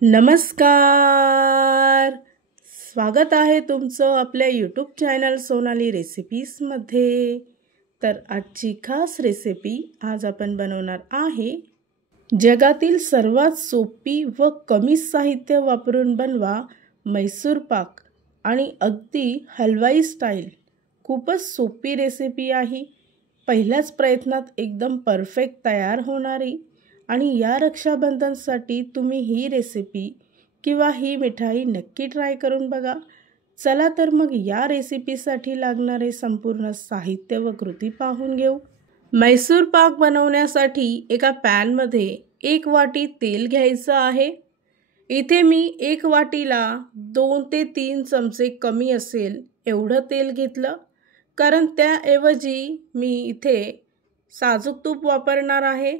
नमस्कार. स्वागत आहे तुमचं आपल्या यूट्यूब चॅनल सोनाली रेसिपीजमध्ये. तर आजची खास रेसिपी आज आपण बनवणार आहे जगातील सर्वात सोपी व कमी साहित्य वापरून बनवा मैसूर पाक आणि अगदी हलवाई स्टाईल. खूपच सोपी रेसिपी आहे. पहिल्याच प्रयत्नात एकदम परफेक्ट तयार होणारी आणि या रक्षाबंधनसाठी तुम्ही ही रेसिपी किंवा ही मिठाई नक्की ट्राय करून बघा. चला तर मग या रेसिपीसाठी लागणारे संपूर्ण साहित्य व कृती पाहून घेऊ. मैसूर पाक बनवण्यासाठी एका पॅनमध्ये 1 वाटी तेल घ्यायचं आहे. इथे मी 1 वाटीला 2 ते 3 चमचे कमी असेल एवढं तेल घेतलं, कारण त्याऐवजी मी इथे साजूक तूप वापरणार आहे.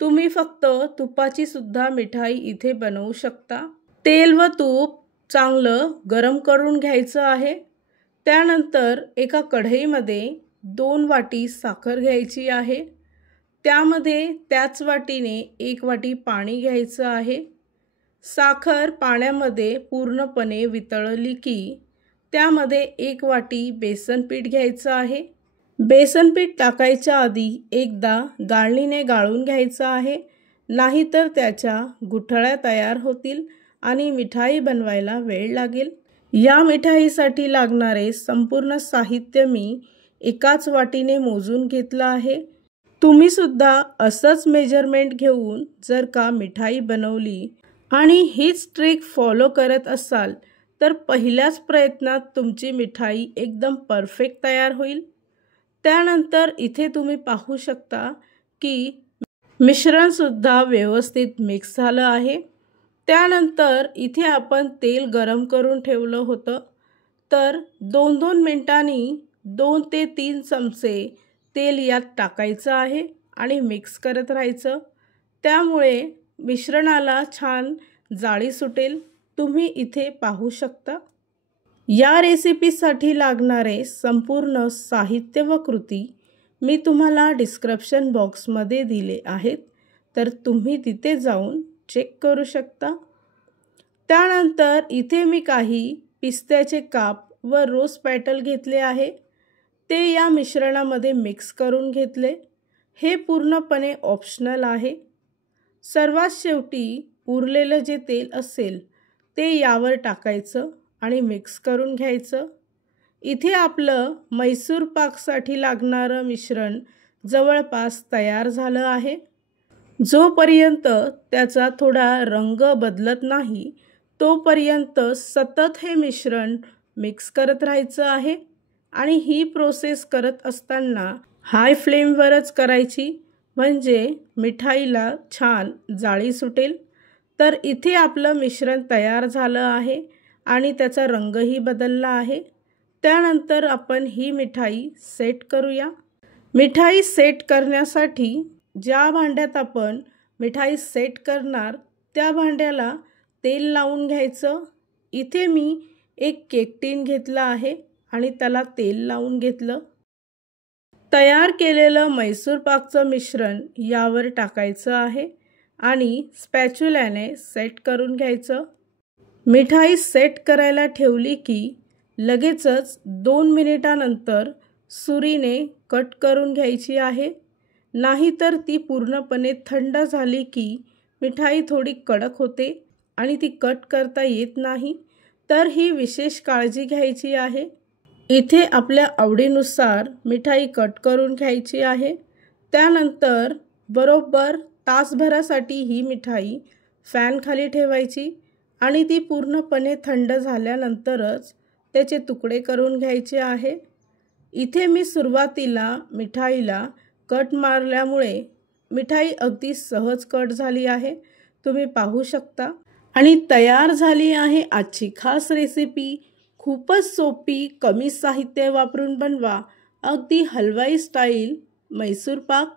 तुम्ही फक्त तुपाची सुद्धा मिठाई इथे बनवू शकता. तेल व तूप चांगलं गरम करून घ्यायचं आहे. त्यानंतर एका कढईमध्ये 2 वाटी साखर घ्यायची आहे. त्यामध्ये त्याच वाटीने 1 वाटी पाणी घ्यायचं आहे. साखर पाण्यामध्ये पूर्णपणे वितळली की त्यामध्ये 1 वाटी बेसन पीठ घ्यायचं आहे. बेसन पीठ टाकायच्या आधी एकदा गाळणीने गाळून घ्यायचं आहे, नाहीतर त्याच्या गुठळ्या तयार होतील आणि मिठाई बनवायला वेळ लागेल. या मिठाईसाठी लागणारे संपूर्ण साहित्य मी एकाच वाटीने मोजून घेतलं आहे. तुम्ही सुद्धा असंच मेजरमेंट घेऊन जर का मिठाई बनवली आणि हीच ट्रिक फॉलो करत असाल तर पहिल्याच प्रयत्नात तुमची मिठाई एकदम परफेक्ट तयार होईल. त्यानंतर इथे तुम्ही पाहू शकता की मिश्रणसुद्धा व्यवस्थित मिक्स झालं आहे. त्यानंतर इथे आपण तेल गरम करून ठेवलं होतं, तर 2-2 मिनिटांनी 2 ते 3 चमचे तेल यात टाकायचं आहे आणि मिक्स करत राहायचं. त्यामुळे मिश्रणाला छान जाळी सुटेल. तुम्ही इथे पाहू शकता. या रेसिपीसाठी लागणारे संपूर्ण साहित्य व कृती मी तुम्हाला डिस्क्रिप्शन बॉक्समध्ये दिले आहेत, तर तुम्ही तिथे जाऊन चेक करू शकता. त्यानंतर इथे मी काही पिस्त्याचे काप व रोज पेटल घेतले आहे. ते या मिश्रणामध्ये मिक्स करून घेतले. हे पूर्णपणे ऑप्शनल आहे. सर्वात शेवटी उरलेलं जे तेल असेल ते यावर टाकायचं आणि मिक्स करून घ्यायचं. इथे आपलं मैसूर पाकसाठी लागणारं मिश्रण जवळपास तयार झालं आहे. जोपर्यंत त्याचा थोडा रंग बदलत नाही तोपर्यंत सतत हे मिश्रण मिक्स करत राहायचं आहे आणि ही प्रोसेस करत असताना हाय फ्लेमवरच करायची, म्हणजे मिठाईला छान जाळी सुटेल. तर इथे आपलं मिश्रण तयार झालं आहे आणि त्याचा रंगही बदलला आहे. त्यानंतर आपण ही मिठाई सेट करूया. मिठाई सेट करण्यासाठी ज्या भांड्यात आपण मिठाई सेट करणार त्या भांड्याला तेल लावून घ्यायचं. इथे मी एक केक टीन घेतला आहे आणि त्याला तेल लावून घेतलं. तयार केलेलं मैसूर पाकचं मिश्रण यावर टाकायचं आहे आणि स्पॅच्युल्याने सेट करून घ्यायचं. मिठाई सेट करायला ठेवली की लगेचच 2 मिनिटानंतर सुरीने कट करून घ्यायची आहे, नाहीतर ती पूर्णपणे थंड झाली की मिठाई थोडी कडक होते आणि ती कट करता येत नाही. तर ही विशेष काळजी घ्यायची आहे. इथे आपल्या आवडीनुसार मिठाई कट करून घ्यायची आहे. त्यानंतर बरोबर तासभरासाठी ही मिठाई फॅनखाली ठेवायची आणि ती पूर्णपणे थंड झाल्यानंतरच त्याचे तुकडे करून घ्यायचे आहे. इथे मी सुरुवातीला मिठाईला कट मारल्यामुळे मिठाई अगदी सहज कट झाली आहे, तुम्ही पाहू शकता. आणि तयार झाली आहे आजची खास रेसिपी. खूपच सोपी, कमी साहित्य वापरून बनवा अगदी हलवाई स्टाईल मैसूर पाक.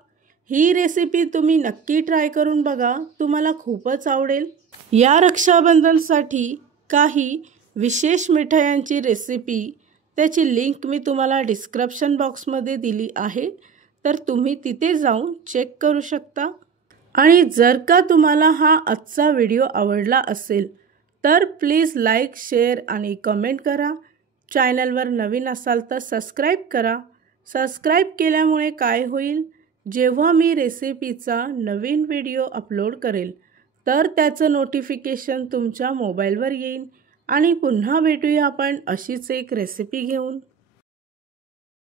ही रेसिपी तुम्ही नक्की ट्राय करून बघा, तुम्हाला खूपच आवडेल. या रक्षाबंधनसाठी काही विशेष मिठायांची रेसिपी, त्याची लिंक मी तुम्हाला डिस्क्रिप्शन बॉक्समध्ये दिली आहे, तर तुम्ही तिथे जाऊन चेक करू शकता. आणि जर का तुम्हाला हा आजचा व्हिडिओ आवडला असेल तर प्लीज लाईक, शेअर आणि कमेंट करा. चॅनलवर नवीन असाल तर सबस्क्राईब करा. सबस्क्राईब केल्यामुळे काय होईल, जेव्हा मी रेसिपीचा नवीन व्हिडिओ अपलोड करेल तर त्याचं नोटिफिकेशन तुमच्या मोबाईलवर येईल. आणि पुन्हा भेटूया आपण अशीच एक रेसिपी घेऊन.